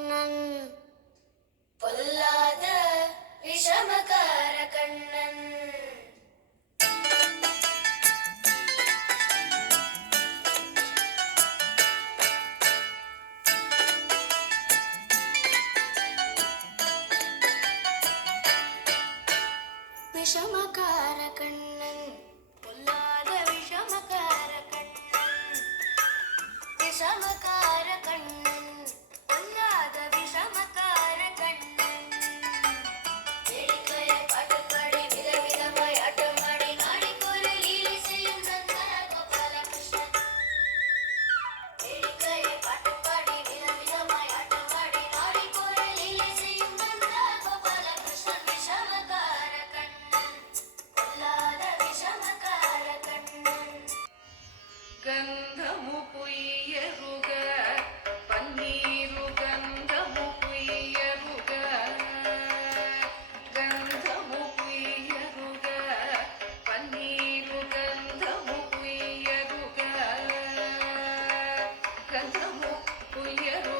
கண்ணன் பொல்லாத விஷமகார கண்ணன் விஷமகார கண்ணன் பொல்லாத விஷமகார கண்ணன் விஷமகார கண்ணன் பொல்லாத விஷமகார கண்ணன் வேடிக்கையை பாட்டுப்பாடி விதவிதமாய் ஆட்டமாடி நாடிக்கொரு லீலை செய்யும் நந்தன கோபாலகிருஷ்ணன் வேடிக்கையை பாட்டுப்பாடி விதவிதமாய் ஆட்டமாடி நாடிக்கொரு லீலை செய்யும் நந்தன கோபாலகிருஷ்ணன் விஷமகார கண்ணன் பொல்லாத விஷமகார கண்ணன் ಗಂಧಮು ಪುಯ್ಯರುಗ ಪನ್ನೀರು ಗಂಧಮು ಪುಯ್ಯರುಗ ಗಂಧಮು ಪುಯ್ಯರುಗ ಪನ್ನೀರು ಗಂಧಮು ಪುಯ್ಯರುಗ ಗಂಧಮು ಪುಯ್ಯರು